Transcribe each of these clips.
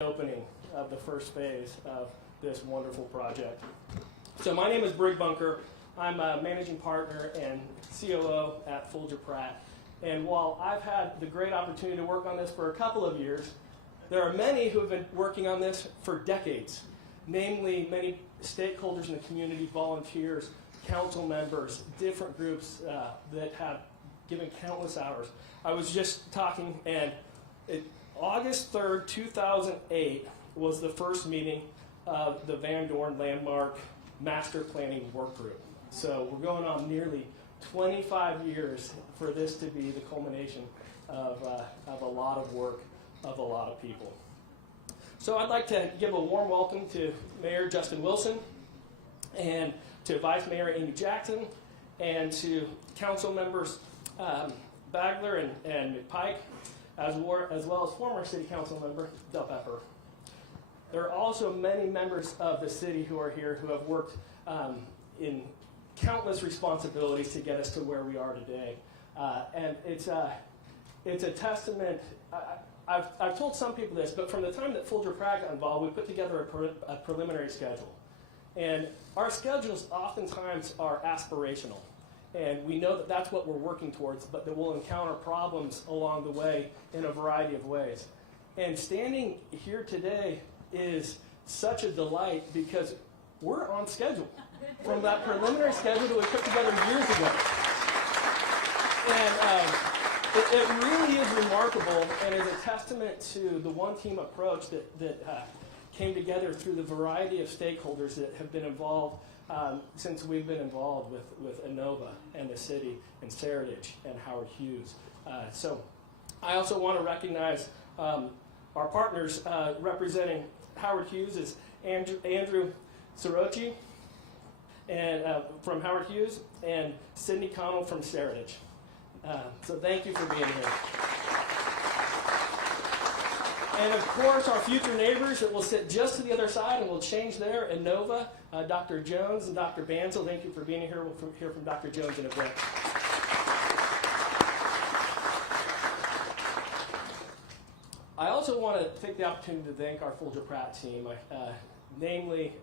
opening of the first phase of this wonderful project. So my name is Brig Bunker. I'm a managing partner and COO at Folger Pratt. And while I've had the great opportunity to work on this for a couple of years, there are many who have been working on this for decades, namely many stakeholders in the community, volunteers, council members, different groups that have given countless hours. I was just talking, and August 3rd, 2008 was the first meeting of the Van Dorn Landmark Master Planning Work Group. So we're going on nearly 25 years for this to be the culmination of a lot of work of a lot of people. So I'd like to give a warm welcome to Mayor Justin Wilson, and to Vice Mayor Amy Jackson, and to council members Bagler and McPike, as well as former city council member Del Pepper. There are also many members of the city who are here who have worked in countless responsibilities to get us to where we are today. And it's a testament. I've told some people this, but from the time that Folger Pratt got involved, we put together a preliminary schedule. And our schedules oftentimes are aspirational. And we know that that's what we're working towards, but that we'll encounter problems along the way in a variety of ways. And standing here today is such a delight because we're on schedule from that preliminary schedule that we put together years ago. And it really is remarkable and is a testament to the one-team approach that came together through the variety of stakeholders that have been involved since we've been involved with Inova and the city and Seritage and Howard Hughes. So I also want to recognize our partners representing Howard Hughes is Andrew Sorochi and from Howard Hughes and Sydney Connell from Seritage. So thank you for being here. And of course, our future neighbors that will sit just to the other side and will change there, Inova, Dr. Jones and Dr. Bansel. Thank you for being here. We'll hear from Dr. Jones in a bit. I also want to take the opportunity to thank our Folger Pratt team. Namely,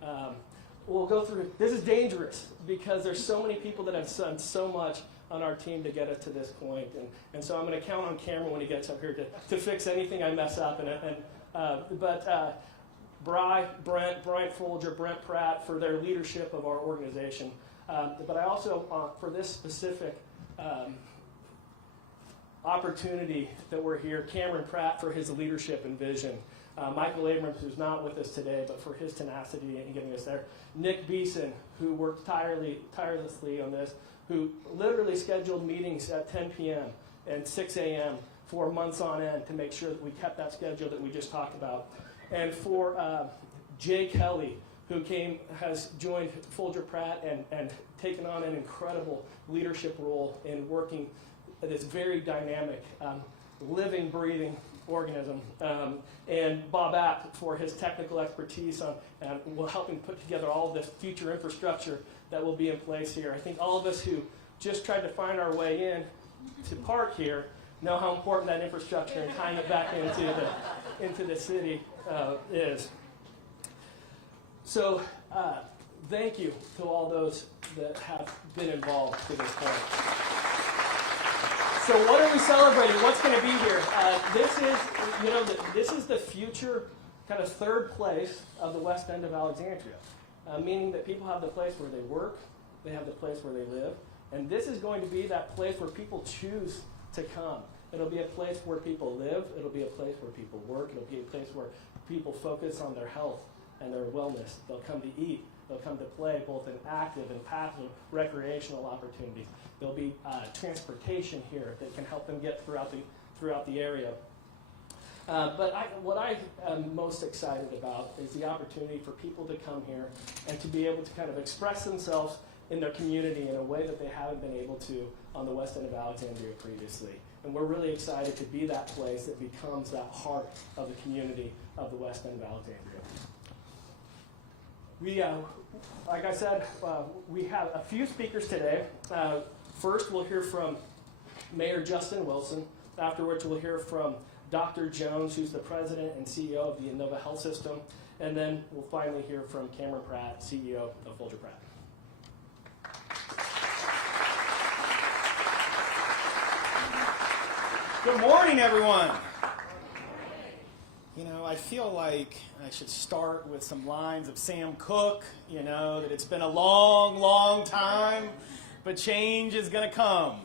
we'll go through, this is dangerous because there's so many people that have done so much on our team to get us to this point. And so I'm going to count on Cameron when he gets up here to fix anything I mess up. But Brian Folger, Brent Pratt for their leadership of our organization. But I also, for this specific opportunity that we're here, Cameron Pratt for his leadership and vision. Michael Abrams, who's not with us today, but for his tenacity in getting us there. Nick Beeson, who worked tirelessly on this, who literally scheduled meetings at 10 p.m. and 6 a.m. for months on end to make sure that we kept that schedule that we just talked about. And for Jay Kelly, who has joined Folger Pratt and taken on an incredible leadership role in working this very dynamic, living, breathing organism. And Bob Apt for his technical expertise on will helping put together all of this future infrastructure that will be in place here. I think all of us who just tried to find our way in to park here know how important that infrastructure and tying it back into the city is. So thank you to all those that have been involved to this point. So what are we celebrating? What's going to be here? This is the future kind of third place of the west end of Alexandria, meaning that people have the place where they work, they have the place where they live, and this is going to be that place where people choose to come. It'll be a place where people live, it'll be a place where people work, it'll be a place where people focus on their health and their wellness. They'll come to eat, they'll come to play, both in active and passive recreational opportunities. There'll be transportation here that can help them get throughout the area. What I am most excited about is the opportunity for people to come here and to be able to kind of express themselves in their community in a way that they haven't been able to on the west end of Alexandria previously. And we're really excited to be that place that becomes that heart of the community of the west end of Alexandria. Like I said, we have a few speakers today. First, we'll hear from Mayor Justin Wilson. Afterwards, we'll hear from Dr. Jones, who's the president and CEO of the Inova Health System, and then we'll finally hear from Cameron Pratt, CEO of Folger Pratt. Good morning, everyone. You know, I feel like I should start with some lines of Sam Cooke, you know, that it's been a long, long time, but change is going to come.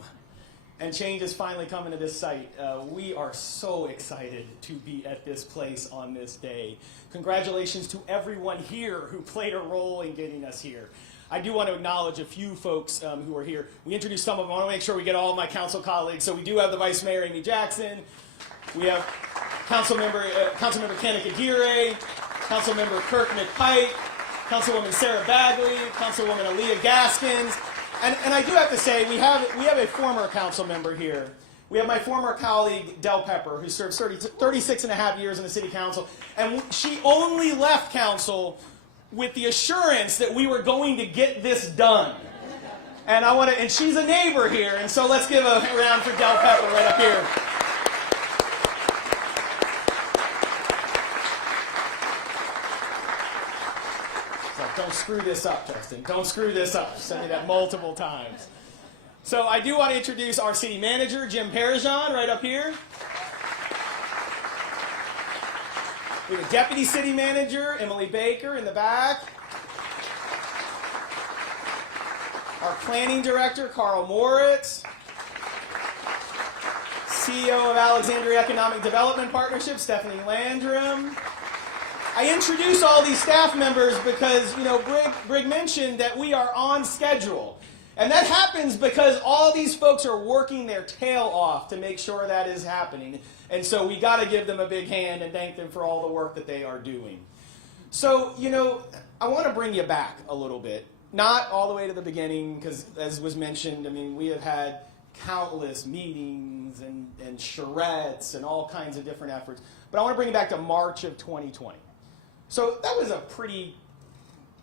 And change is finally coming to this site. We are so excited to be at this place on this day. Congratulations to everyone here who played a role in getting us here. I do want to acknowledge a few folks who are here. We introduced some of them. I want to make sure we get all of my council colleagues. So we do have the Vice Mayor, Amy Jackson. We have Councilmember Kanika Aguirre, Councilmember Kirk McPike, Councilwoman Sarah Bagley, Councilwoman Aaliyah Gaskins. And I do have to say, we have a former council member here. We have my former colleague, Del Pepper, who served 36 and a half years in the city council. And she only left council with the assurance that we were going to get this done. And she's a neighbor here, and so let's give a round for Del Pepper right up here. Don't screw this up, Justin. Don't screw this up. Send me that multiple times. So I do want to introduce our city manager, Jim Parajan, right up here. We have a deputy city manager, Emily Baker, in the back. Our planning director, Carl Moritz. CEO of Alexandria Economic Development Partnership, Stephanie Landrum. I introduce all these staff members because, you know, Brig mentioned that we are on schedule. And that happens because all these folks are working their tail off to make sure that is happening. And so we got to give them a big hand and thank them for all the work that they are doing. So, you know, I want to bring you back a little bit. Not all the way to the beginning, because as was mentioned, I mean, we have had countless meetings and charrettes and all kinds of different efforts. But I want to bring you back to March of 2020. So that was a pretty,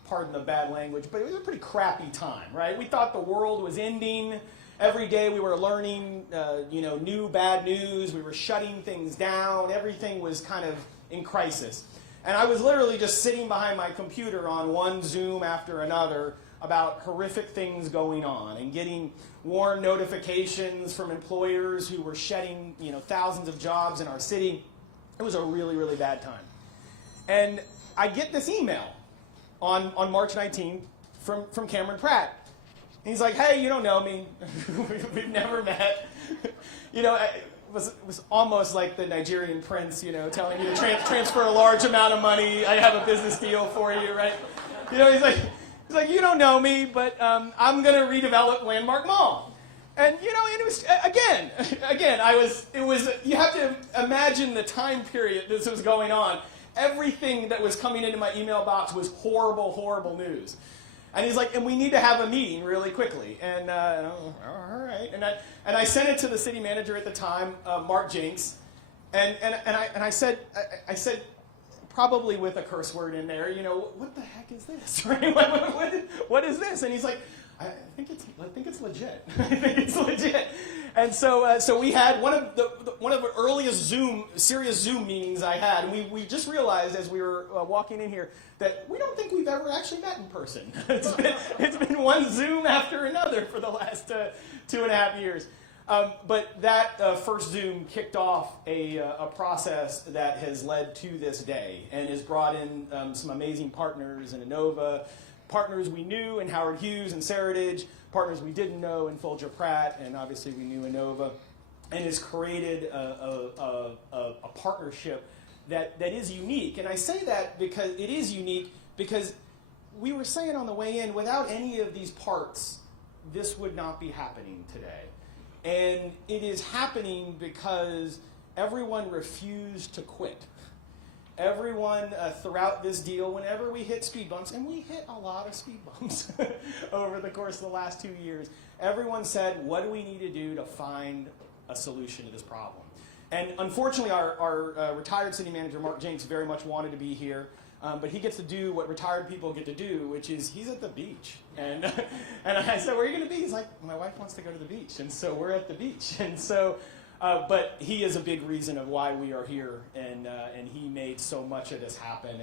pardon the bad language, but it was a pretty crappy time, right? We thought the world was ending. Every day we were learning, new bad news. We were shutting things down. Everything was kind of in crisis. And I was literally just sitting behind my computer on one Zoom after another about horrific things going on and getting warn notifications from employers who were shedding, thousands of jobs in our city. It was a really, really bad time. And I get this email on March 19th from Cameron Pratt. And he's like, hey, you don't know me. We've never met. It was almost like the Nigerian prince, telling you to transfer a large amount of money. I have a business deal for you, right? He's like, you don't know me, but I'm going to redevelop Landmark Mall. And, it was, you have to imagine the time period this was going on. Everything that was coming into my email box was horrible, horrible news. And he's like, and we need to have a meeting really quickly. And all right. And I sent it to the city manager at the time, Mark Jenks. And I said, probably with a curse word in there, what the heck is this? Right? What is this? And he's like, I think it's legit. I think it's legit. And so we had one of the earliest serious Zoom meetings I had, and we just realized as we were walking in here that we don't think we've ever actually met in person. It's been one Zoom after another for the last 2.5 years. But that first Zoom kicked off a process that has led to this day and has brought in some amazing partners in Inova, partners we knew in Howard Hughes and Seritage, partners we didn't know in Folger Pratt, and obviously we knew Inova, and has created a partnership that is unique. And I say that because it is unique because we were saying on the way in, without any of these parts, this would not be happening today. And it is happening because everyone refused to quit. Everyone throughout this deal, whenever we hit speed bumps, and we hit a lot of speed bumps over the course of the last 2 years, everyone said, what do we need to do to find a solution to this problem? And unfortunately, our retired city manager, Mark Jenks, very much wanted to be here. But he gets to do what retired people get to do, which is he's at the beach. And I said, where are you going to be? He's like, my wife wants to go to the beach. And so we're at the beach. And so But he is a big reason of why we are here, and he made so much of this happen.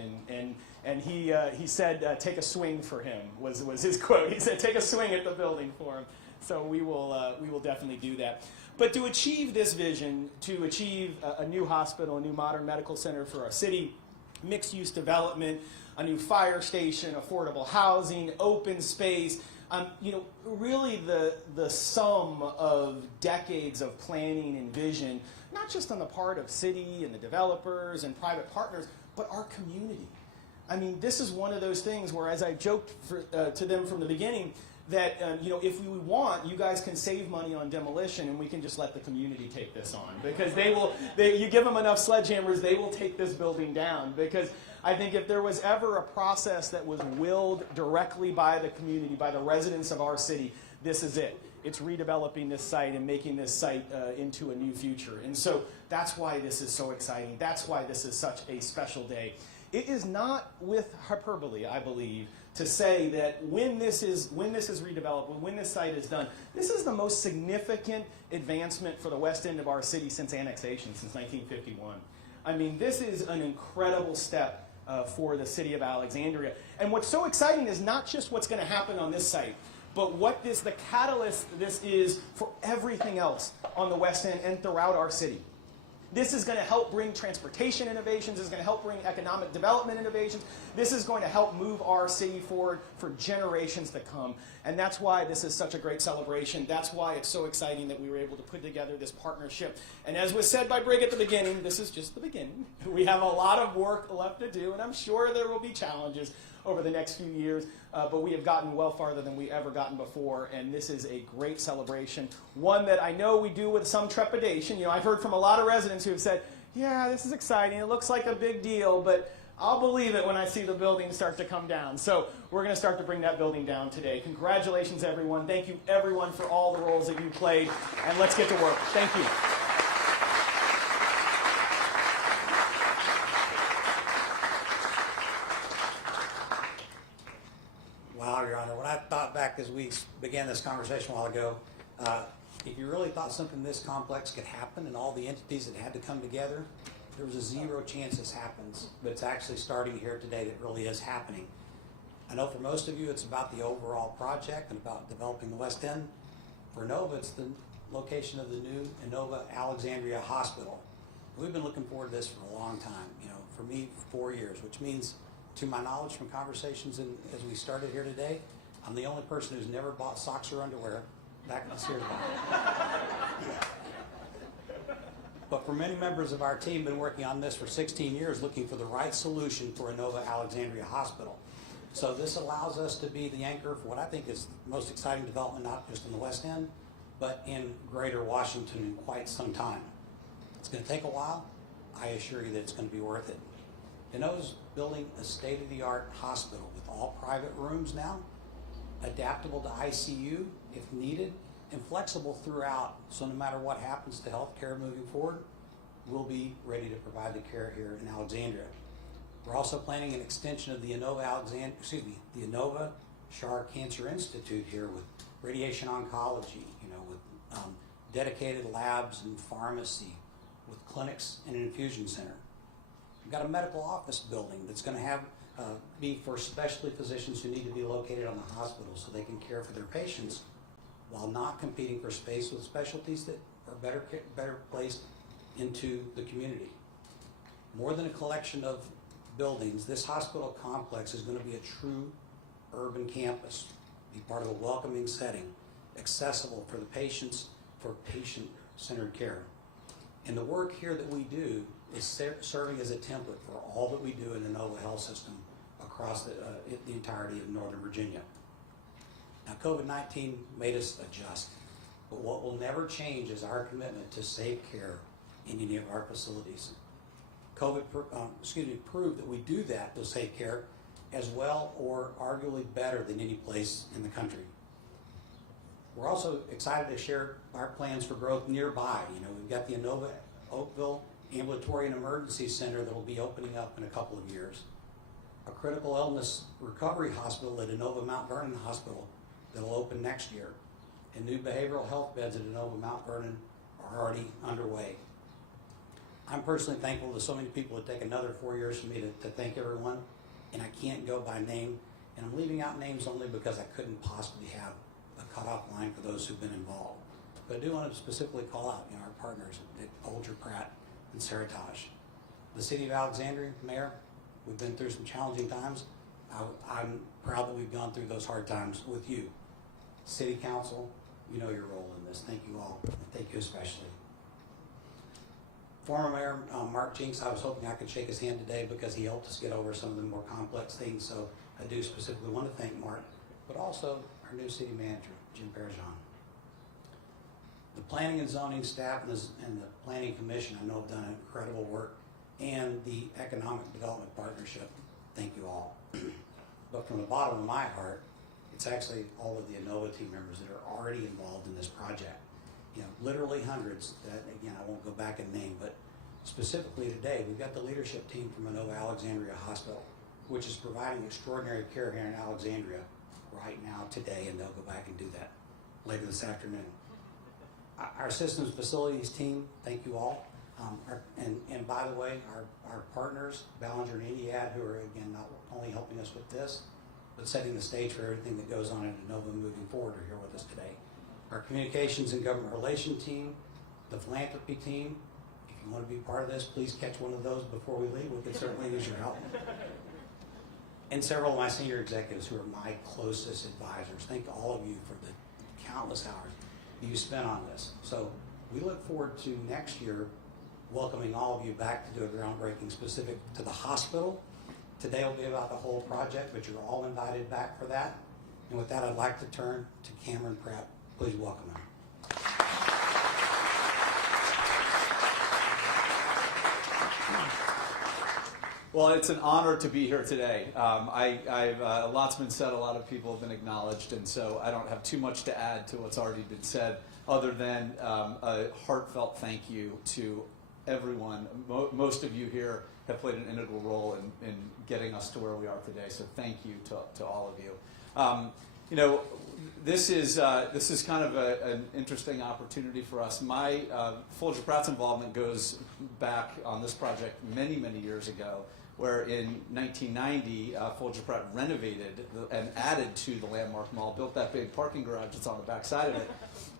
And he said, "Take a swing for him," was his quote. He said, "Take a swing at the building for him." So we will definitely do that. But to achieve this vision, to achieve a new hospital, a new modern medical center for our city, mixed-use development, a new fire station, affordable housing, open space. Really the sum of decades of planning and vision, not just on the part of city and the developers and private partners, but our community. I mean, this is one of those things where, as I joked to them from the beginning, that if we want, you guys can save money on demolition, and we can just let the community take this on, because you give them enough sledgehammers, they will take this building down. Because I think if there was ever a process that was willed directly by the community, by the residents of our city, this is it. It's redeveloping this site and making this site into a new future. And so that's why this is so exciting. That's why this is such a special day. It is not with hyperbole, I believe, to say that when this is redeveloped, when this site is done, this is the most significant advancement for the west end of our city since annexation, since 1951. I mean, this is an incredible step for the city of Alexandria. And what's so exciting is not just what's going to happen on this site, but the catalyst this is for everything else on the west end and throughout our city. This is going to help bring transportation innovations. This is going to help bring economic development innovations. This is going to help move our city forward for generations to come. And that's why this is such a great celebration. That's why it's so exciting that we were able to put together this partnership. And as was said by Brig at the beginning, this is just the beginning. We have a lot of work left to do, and I'm sure there will be challenges over the next few years, but we have gotten well farther than we ever gotten before, and this is a great celebration, one that I know we do with some trepidation. I've heard from a lot of residents who have said, yeah, this is exciting, it looks like a big deal, but I'll believe it when I see the building start to come down. So we're going to start to bring that building down today. Congratulations, everyone. Thank you, everyone, for all the roles that you played, and let's get to work. Thank you. Wow, Your Honor, when I thought back as we began this conversation a while ago, if you really thought something this complex could happen and all the entities that had to come together, there was a 0 chance this happens, but it's actually starting here today that really is happening. I know for most of you it's about the overall project and about developing the West End. For Inova, it's the location of the new Inova Alexandria Hospital. We've been looking forward to this for a long time, for me, 4 years, which means, to my knowledge from conversations as we started here today, I'm the only person who's never bought socks or underwear back this year. But for many members of our team, been working on this for 16 years, looking for the right solution for Inova Alexandria Hospital. So this allows us to be the anchor for what I think is the most exciting development, not just in the West End, but in Greater Washington in quite some time. It's going to take a while. I assure you that it's going to be worth it. Inova's building a state-of-the-art hospital with all private rooms now, adaptable to ICU if needed, and flexible throughout, so no matter what happens to healthcare moving forward, we'll be ready to provide the care here in Alexandria. We're also planning an extension of the Inova Shar Cancer Institute here with radiation oncology, with dedicated labs and pharmacy, with clinics and an infusion center. We've got a medical office building that's going to be for specialty physicians who need to be located on the hospital so they can care for their patients while not competing for space with specialties that are better placed into the community. More than a collection of buildings, this hospital complex is going to be a true urban campus, be part of a welcoming setting, accessible for the patients, for patient-centered care. And the work here that we do is serving as a template for all that we do in the Inova Health System across the entirety of Northern Virginia. Now, COVID-19 made us adjust, but what will never change is our commitment to safe care in any of our facilities. COVID proved that we do that with safe care as well or arguably better than any place in the country. We're also excited to share our plans for growth nearby. We've got the Inova Oakville Ambulatory and Emergency Center that will be opening up in a couple of years. A critical illness recovery hospital at Inova Mount Vernon Hospital that will open next year. And new behavioral health beds at Inova Mount Vernon are already underway. I'm personally thankful to so many people. It take another 4 years for me to thank everyone, and I can't go by name, and I'm leaving out names only because I couldn't possibly have a cutoff line for those who've been involved. But I do want to specifically call out, our partners at Folger, Pratt, and Seritage. The City of Alexandria, Mayor, we've been through some challenging times. I'm proud that we've gone through those hard times with you. City Council, you know your role in this. Thank you all, and thank you especially. Former Mayor Mark Jinks, I was hoping I could shake his hand today because he helped us get over some of the more complex things, so I do specifically want to thank Mark, but also our new city manager, Jim Parajan. The planning and zoning staff and the planning commission, I know, have done incredible work, and the economic development partnership, thank you all. But from the bottom of my heart, it's actually all of the Inova team members that are already involved in this project. Literally hundreds that, again, I won't go back and name, but specifically today, we've got the leadership team from Inova Alexandria Hospital, which is providing extraordinary care here in Alexandria right now, today, and they'll go back and do that later this afternoon. Our systems facilities team, thank you all. And by the way, our partners, Ballinger and Indiad, who are, again, not only helping us with this, but setting the stage for everything that goes on at Inova moving forward, are here with us today. Our communications and government relations team, the philanthropy team. If you want to be part of this, please catch one of those before we leave. We could certainly use your help. And several of my senior executives who are my closest advisors. Thank all of you for the countless hours that you spent on this. So we look forward to next year welcoming all of you back to do a groundbreaking specific to the hospital. Today will be about the whole project, but you're all invited back for that. And with that, I'd like to turn to Cameron Pratt. Please welcome him. Well, it's an honor to be here today. A lot's been said, a lot of people have been acknowledged, and so I don't have too much to add to what's already been said, other than a heartfelt thank you to everyone. Most of you here have played an integral role in getting us to where we are today, so thank you to all of you. This is kind of an interesting opportunity for us. My Folger Pratt's involvement goes back on this project many, many years ago, where in 1990, Folger Pratt renovated and added to the Landmark Mall, built that big parking garage that's on the back side of it.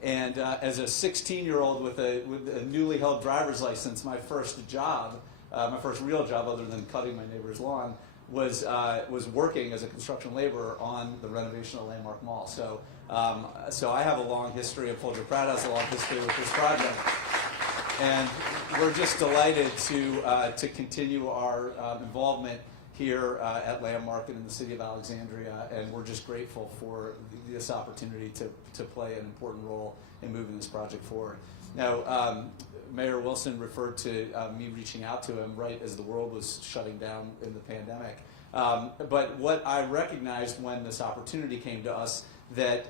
And as a 16-year-old with a newly held driver's license, my first job, my first real job other than cutting my neighbor's lawn, was working as a construction laborer on the renovation of Landmark Mall. So I have a long history, and Folger Pratt has a long history with this project. And we're just delighted to continue our involvement here at Landmark and in the city of Alexandria, and we're just grateful for this opportunity to play an important role in moving this project forward. Now, Mayor Wilson referred to me reaching out to him right as the world was shutting down in the pandemic. But what I recognized when this opportunity came to us, that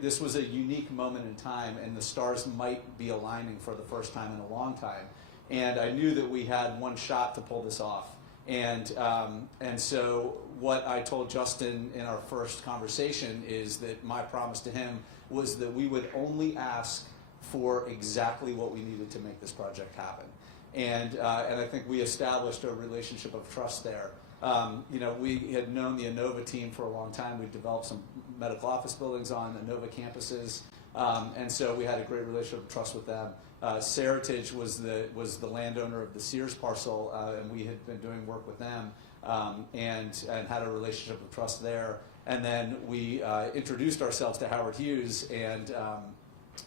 this was a unique moment in time, and the stars might be aligning for the first time in a long time. And I knew that we had one shot to pull this off. And so what I told Justin in our first conversation is that my promise to him was that we would only ask for exactly what we needed to make this project happen. And I think we established a relationship of trust there. We had known the Inova team for a long time. We've developed some medical office buildings on Inova campuses, and so we had a great relationship of trust with them. Seritage was the landowner of the Sears parcel, and we had been doing work with them and had a relationship of trust there. And then we introduced ourselves to Howard Hughes, and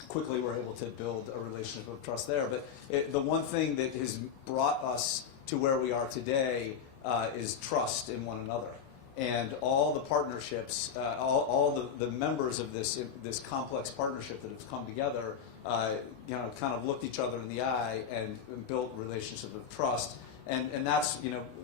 quickly were able to build a relationship of trust there. But the one thing that has brought us to where we are today is trust in one another. And all the partnerships, all the members of this complex partnership that have come together, kind of looked each other in the eye and built relationships of trust. And that's,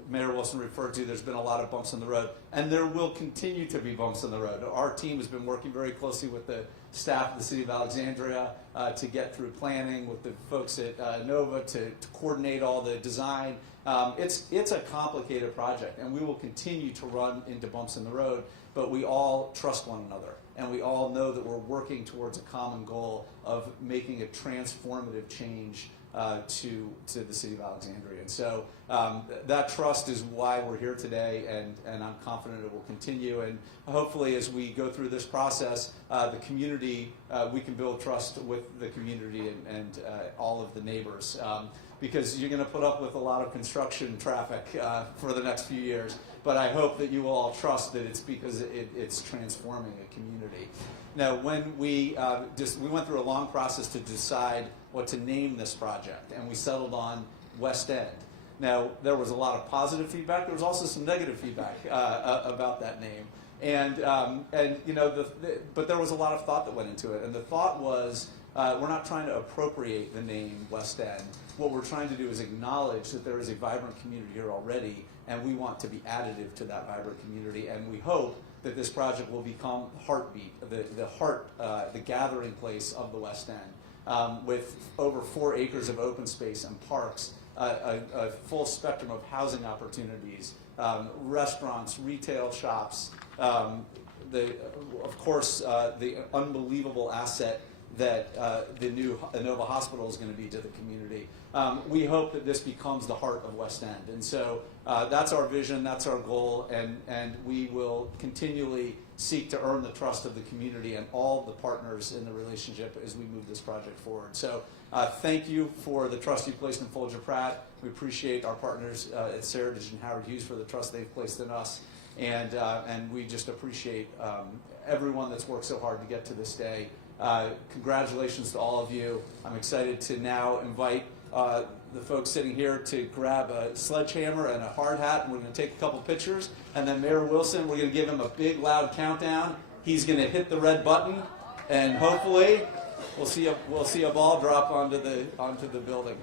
Mayor Wilson referred to, there's been a lot of bumps in the road, and there will continue to be bumps in the road. Our team has been working very closely with the staff of the city of Alexandria to get through planning, with the folks at Inova to coordinate all the design, It's a complicated project, and we will continue to run into bumps in the road, but we all trust one another, and we all know that we're working towards a common goal of making a transformative change to the city of Alexandria. And so that trust is why we're here today, and I'm confident it will continue. And hopefully as we go through this process, the community, we can build trust with the community and all of the neighbors. Because you're going to put up with a lot of construction traffic for the next few years. But I hope that you will all trust that it's because it's transforming a community. Now, when we went through a long process to decide what to name this project, and we settled on West End. Now, there was a lot of positive feedback. There was also some negative feedback about that name. But there was a lot of thought that went into it. And the thought was, we're not trying to appropriate the name West End. What we're trying to do is acknowledge that there is a vibrant community here already, and we want to be additive to that vibrant community. And we hope that this project will become the heartbeat, the gathering place of the West End, with over 4 acres of open space and parks, a full spectrum of housing opportunities, restaurants, retail shops, of course, the unbelievable asset that the new Inova hospital is going to be to the community. We hope that this becomes the heart of West End. And so that's our vision, that's our goal, and we will continually seek to earn the trust of the community and all the partners in the relationship as we move this project forward. So thank you for the trust you placed in Folger Pratt. We appreciate our partners at Seritage and Howard Hughes for the trust they've placed in us. And we just appreciate everyone that's worked so hard to get to this day. Congratulations to all of you. I'm excited to now invite the folks sitting here to grab a sledgehammer and a hard hat, and we're going to take a couple pictures. And then Mayor Wilson, we're going to give him a big, loud countdown. He's going to hit the red button, and hopefully we'll see a ball drop onto the building.